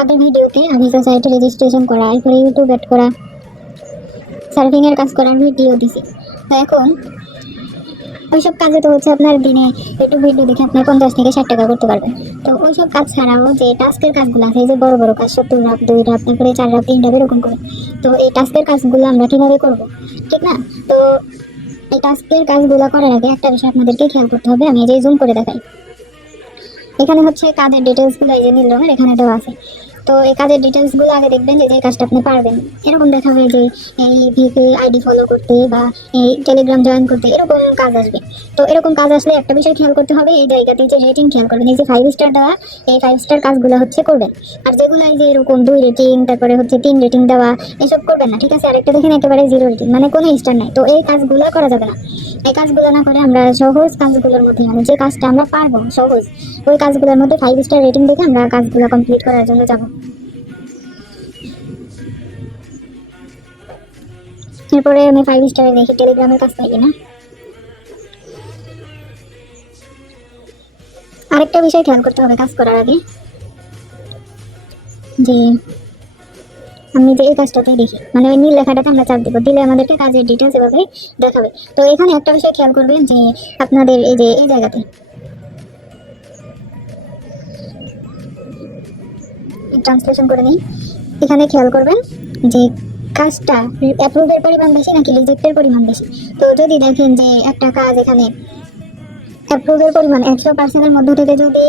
আগের ভিডিওতে আমি সোসাইটি রেজিস্ট্রেশন করা, এরপরে ইউটিউব অ্যাড করা, সার্ফিংয়ের কাজ করার ভিডিও দিছি। তো এখন ওইসব কাজে তো হচ্ছে আপনার দিনে ইউটিউব ভিডিও দেখে আপনার 50 থেকে 60 টাকা করতে পারবেন। তো ওইসব কাজ ছাড়াও যে টাস্কের কাজগুলো আছে, এই যে বড় বড় কাজ 70 রাত 2 রাত তারপরে 4 রাত 3 রাত এরকম করে, তো এই টাস্কের কাজগুলো আমরা কিভাবে করব, ঠিক না? তো এই টাস্কের কাজগুলো করার আগে একটা বিষয় আপনাদেরকে খেয়াল করতে হবে। আমি এই যে জুম করে দেখাই, এখানে হচ্ছে কাজের ডিটেলসগুলো এই যে নীল রঙের এখানে দেওয়া আছে। তো এই কাজের ডিটেলসগুলো আগে দেখবেন যে যে কাজটা আপনি পারবেন। এরকম দেখা হয় যে এই ভিপি আইডি ফলো করতে বা এই টেলিগ্রাম জয়েন করতে এরকম কাজ আসবে। তো এরকম কাজ আসলে একটা বিষয় খেয়াল করতে হবে, এই জায়গাতে যে রেটিং খেয়াল করবেন, এই যে 5 স্টার দেওয়া, এই 5 স্টার কাজগুলো হচ্ছে করবেন। আর যেগুলো এই যে এরকম 2 রেটিং তারপরে হচ্ছে 3 রেটিং দেওয়া এসব করবেন না, ঠিক আছে? আরেকটা দেখেন একেবারে 0 রেটিং, মানে কোনো স্টার নাই। তো এই কাজগুলো করা যাবে না। এই কাজগুলো না করে আমরা সহজ কাজগুলোর মধ্যে, মানে যে কাজটা আমরা পারবো সহজ, ওই কাজগুলোর মধ্যে 5 স্টার রেটিং দেখে আমরা কাজগুলো কমপ্লিট করার জন্য যাব। এরপরে আমি 5 স্টারে দেখি টেলিগ্রামের কাজ পাই কিনা। আরেকটা বিষয় খেয়াল করতে হবে কাজ করার আগে, যে আমি যে এই কাজটাতে দেখি, মানে ওই নীল লেখাটাতে আমরা চাপ দিব, দিলে আমাদেরকে কাজের ডিটেলস এভাবে দেখাবে। তো এখানে একটা বিষয় খেয়াল করবেন যে আপনাদের এই যে এই জায়গাতে ট্রান্সলেশন করে নিই, এখানে খেয়াল করবেন যে কাজটা অ্যাপ্রুভের পরিমাণ বেশি নাকি রিজেক্টের পরিমাণ বেশি। তো যদি দেখেন যে একটা কাজ এখানে অ্যাপ্রুভের পরিমাণ 100%-এর মধ্যে থেকে যদি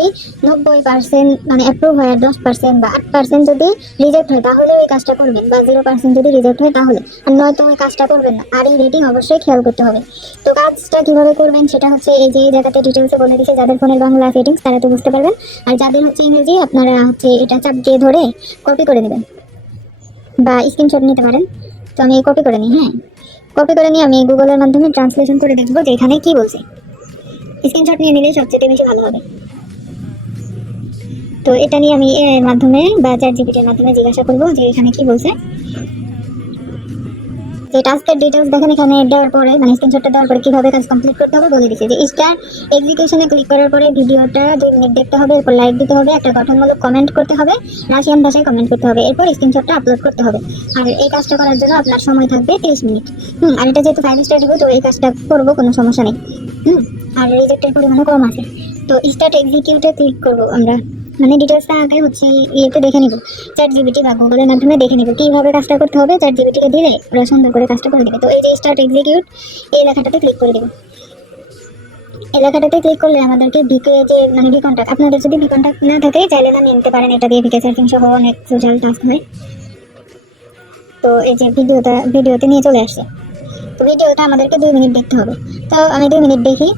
90% মানে অ্যাপ্রুভ হয়, 10% বা 8% যদি রিজেক্ট হয় তাহলে ওই কাজটা করবেন, বা 0% যদি রিজেক্ট হয় তাহলে, আর নয়তো ওই কাজটা করবেন না। আর এই রেটিং অবশ্যই খেয়াল করতে হবে। তো কাজটা কিভাবে করবেন সেটা হচ্ছে এই যে জায়গাতে ডিটেলসে বলে দিচ্ছে, যাদের ফোনের বাংলা সেটিংস তারা তো বুঝতে পারবেন, আর যাদের হচ্ছে ইংরেজি আপনারা হচ্ছে এটা চাপ দিয়ে ধরে কপি করে নেবেন বা স্ক্রিনশট নিতে পারেন। তো আমি কপি করে নিই, হ্যাঁ কপি করে নিয়ে আমি গুগলের মাধ্যমে ট্রান্সলেশন করে দেখবো যে এখানে কি বলছে। স্ক্রিনশট নিয়ে নিলে সবচেয়ে বেশি ভালো হবে। তো এটা নিয়ে আমি এর মাধ্যমে বা চ্যাট জিপিটির মাধ্যমে জিজ্ঞাসা করবো যে এখানে কি বলছে। যে টাস্কের ডিটেলস দেখেন এখানে দেওয়ার পরে, মানে স্ক্রিনশটটা দেওয়ার পরে কিভাবে কাজ কমপ্লিট করতে হবে বলে দিচ্ছে, যে স্টার এক্সিকিউশনে ক্লিক করার পরে ভিডিওটা 2 মিনিট দেখতে হবে, এরপর লাইক দিতে হবে, একটা গঠনমূলক কমেন্ট করতে হবে, রাশিয়ান ভাষায় কমেন্ট করতে হবে, এরপর স্ক্রিনশটটা আপলোড করতে হবে। আর এই কাজটা করার জন্য আপনার সময় থাকবে 30 মিনিট। আর এটা যেহেতু 5 স্টার দিব, তো এই কাজটা করবো, কোনো সমস্যা নেই। আর রিজেক্টের পরিমাণও কম আছে। তো স্টার্ট এক্সিকিউটে ক্লিক করবো আমরা, মানে ডিটেলসটা আগে হচ্ছে ইয়েতে দেখে নিব, চ্যাট জিপিটি বা গুগলের মাধ্যমে দেখে নিব কীভাবে কাজটা করতে হবে। চ্যাট জিপিটিকে দিলে ওরা সুন্দর করে কাজটা করে দেবে। তো এই যে স্টার্ট এক্সিকিউট এই লেখাটাতে ক্লিক করে দেবো। এই লেখাটাতে ক্লিক করলে আমাদেরকে ভিকে যে মানে ভি কন্ট্যাক্ট, আপনাদের যদি ভি কন্ট্যাক্ট না থাকে চাইলে না নিতে পারেন, এটা দিয়ে ভিকে সার্চিং সহ অনেক সোশ্যাল টাস্ক হয়। তো এই যে ভিডিওতে নিয়ে চলে আসছে। তো ভিডিওটা আমাদেরকে 2 মিনিট দেখতে হবে। তো আমি 2 মিনিট দেখি,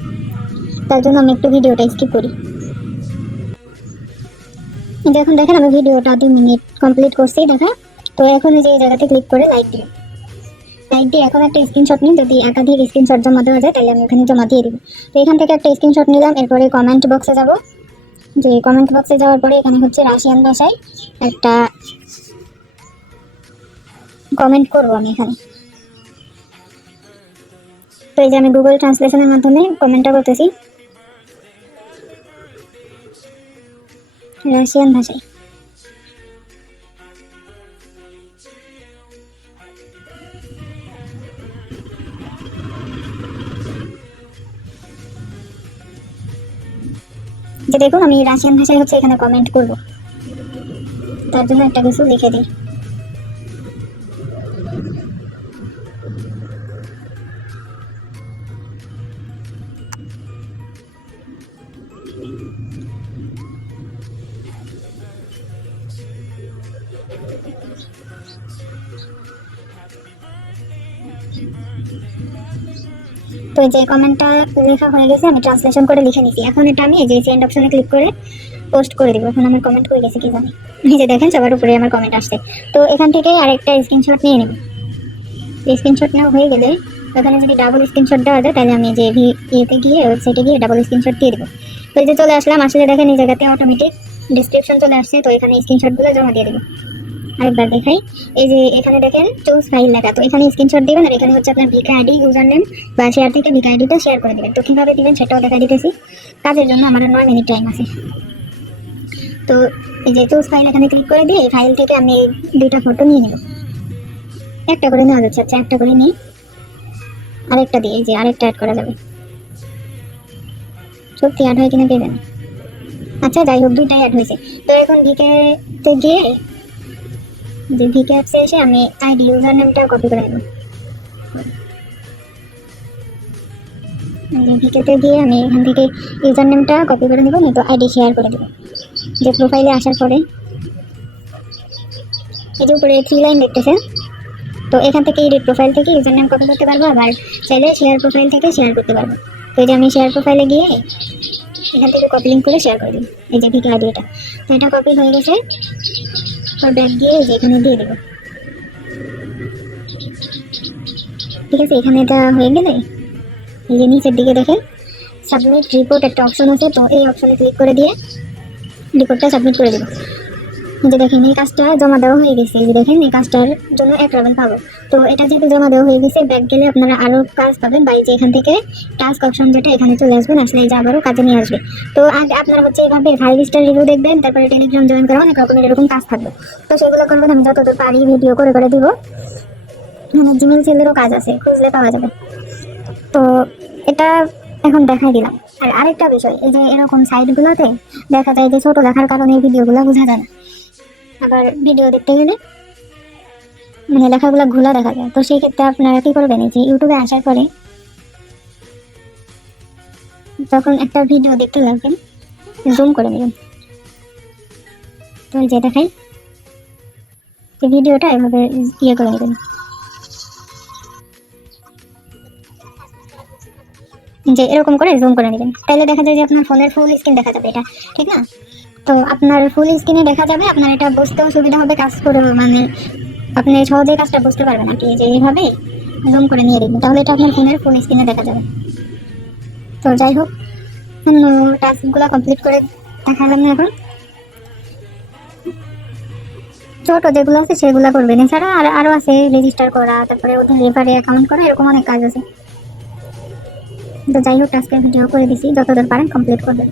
তার জন্য আমি একটু ভিডিওটা স্কিপ করি। এখন দেখেন আমি ভিডিওটা 2 মিনিট কমপ্লিট করছি দেখা। তো এখন এই যে জায়গাতে ক্লিক করে লাইক দিই, লাইক দিয়ে এখন একটা স্ক্রিনশট নিই, যদি একাধিক স্ক্রিনশট জমা দেওয়া যায় তাহলে আমি ওখানে জমা দিয়ে দিব। তো এখান থেকে একটা স্ক্রিনশট নিলাম, এরপরে কমেন্ট বক্সে যাব। যে কমেন্ট বক্সে যাওয়ার পরে এখানে হচ্ছে রাশিয়ান ভাষায় একটা কমেন্ট করবো আমি এখানে। তো এই যে আমি গুগল ট্রান্সলেশনের মাধ্যমে কমেন্টটা করতেছি রাশিয়ান ভাষায়। যে দেখুন আমি রাশিয়ান ভাষায় হচ্ছে এখানে কমেন্ট করব, তার জন্য একটা কিছু লিখে দিই। তো যে কমেন্টটা লেখা হয়ে গেছে, আমি ট্রান্সলেশন করে লিখে নিছি। এখন এটা আমি এই যে সেন্ড অপশনে ক্লিক করে পোস্ট করে দিব। এখন আমার কমেন্ট হয়ে গেছে কি জানি, এই যে দেখেন সবার উপরে আমার কমেন্ট আসছে। তো এখান থেকে আরেকটা স্ক্রিনশট নিয়ে নেব। স্ক্রিনশট নেওয়া হয়ে গেলে ওখানে যদি ডাবল স্ক্রিনশট দেওয়া যায় তাহলে আমি যে ইয়েতে গিয়ে ওয়েবসাইটে গিয়ে ডাবল স্ক্রিনশট দিয়ে দেবো। তো এই যে চলে আসলাম, আসলে দেখেন এই জায়গাতে অটোমেটিক ডিসক্রিপশন চলে আসছে। তো এখানে স্ক্রিনশটগুলো জমা দিয়ে দেবো। আরেকবার দেখাই, এই যে এখানে দেখেন চুজ ফাইল লেখা, তো এখানে স্ক্রিনশট দিবেন, আর এখানে হচ্ছে আপনার ভিকা আইডি ইউজার নেম বা শেয়ার থেকে ভিকা আইডিটা শেয়ার করে দেবেন। তো কীভাবে দিবেন সেটাও দেখা দিতেছি। কাজের জন্য আমার 9 মিনিট টাইম আছে। তো এই যে চুজ ফাইল এখানে ক্লিক করে দিয়ে এই ফাইল থেকে আমি দুইটা ফটো নিয়ে নেব। একটা করে নেওয়া যাচ্ছে, আচ্ছা একটা করে নিই, আরেকটা দিয়ে এই যে আরেকটা অ্যাড করা যাবে। সত্যি অ্যাড হয় কিনা কে জানে। আচ্ছা যাই হোক, দুইটাই অ্যাড হয়েছে। তো এখন ভিকেতে গিয়ে যে ভিকে অ্যাপসে এসে আমি আইডি ইউজার নেমটা কপি করে নেব। ভিকেতে গিয়ে আমি এখান থেকে ইউজার নেমটা কপি করে নেব, নয়তো আইডি শেয়ার করে দেবো। যে প্রোফাইলে আসার পরে এই যে উপরে 3 লাইন দেখতেছেন, তো এখান থেকে এডিট প্রোফাইল থেকে ইউজার নেম কপি করতে পারবো, আবার চাইলে শেয়ার প্রোফাইল থেকে শেয়ার করতে পারবো। তো এই যে আমি শেয়ার প্রোফাইলে গিয়ে এখান থেকে কপি লিঙ্ক করে শেয়ার করে দিই, এই যে ভিকে আইডিটা। তো এটা কপি হয়ে গেছে, তো ব্যাক দিয়ে এই যে এখানে দিয়ে দেবো। ঠিক আছে, এখানে এটা হয়ে গেলে এই যে নিচের দিকে দেখেন সাবমিট রিপোর্ট একটা অপশন আছে, তো এই অপশনে ক্লিক করে দিয়ে রিপোর্টটা সাবমিট করে দেবো। যে দেখেন এই কাজটা জমা দেওয়া হয়ে গেছে, এই যে দেখেন এই কাজটার জন্য 1 রাবেল পাবো। তো এটা যেহেতু জমা দেওয়া হয়ে গেছে, ব্যাক গেলে আপনারা আরও কাজ পাবেন, বা এই যে এখান থেকে টাস্ক অপশন যেটা এখানে চলে আসবেন, আসলে এই যে আবারও কাজে নিয়ে আসবে। তো আপনারা হচ্ছে এইভাবে 5 স্টার রিভিউ দেখবেন, তারপরে টেলিগ্রাম জয়েন করা, অনেক রকমের এরকম কাজ থাকবে। তো সেগুলো করবেন, আমি যতদূর পারি ভিডিও করে করে দিব। মানে জিমেল সেলেরও কাজ আছে, খুঁজলে পাওয়া যাবে। তো এটা এখন দেখাই দিলাম। আর আরেকটা বিষয়, এই যে এরকম সাইটগুলোতে দেখা যায় যে ছোট লেখার কারণে ভিডিওগুলো বোঝা যায় না, আবার ভিডিও দেখতে গেলে মানে লেখাগুলো ঘোলা দেখা যায়। তো সেই ক্ষেত্রে আপনারা কি করবেন, এই যে ইউটিউবে আসার পরে যখন একটা ভিডিও দেখতে লাগবেন জুম করে নেবেন। তো যে দেখাই যে ভিডিওটা এভাবে ইয়ে করে নেবেন, যে এরকম করে জুম করে নেবেন, তাহলে দেখা যায় যে আপনার ফোনের ফুল স্ক্রিন দেখা যাবে এটা, ঠিক না? তো আপনার ফুল স্ক্রিনে দেখা যাবে, আপনার এটা বুঝতেও সুবিধা হবে, কাজ করে মানে আপনি সহজেই কাজটা বুঝতে পারবেন আর কি। যে এইভাবে জুম করে নিয়ে দেখবেন, তাহলে এটা আপনার ফোনের ফুল স্ক্রিনে দেখা যাবে। তো যাই হোক, টাস্কগুলো কমপ্লিট করে দেখালাম না। এখন ছোট যেগুলো আছে সেগুলো করবেন, এছাড়া আরও আছে রেজিস্টার করা, তারপরে ওদের রেফারে অ্যাকাউন্ট করা, এরকম অনেক কাজ আছে। তো যাই হোক, টাস্কের ভিডিও করে দিছি, যতদূর পারেন কমপ্লিট করবেন।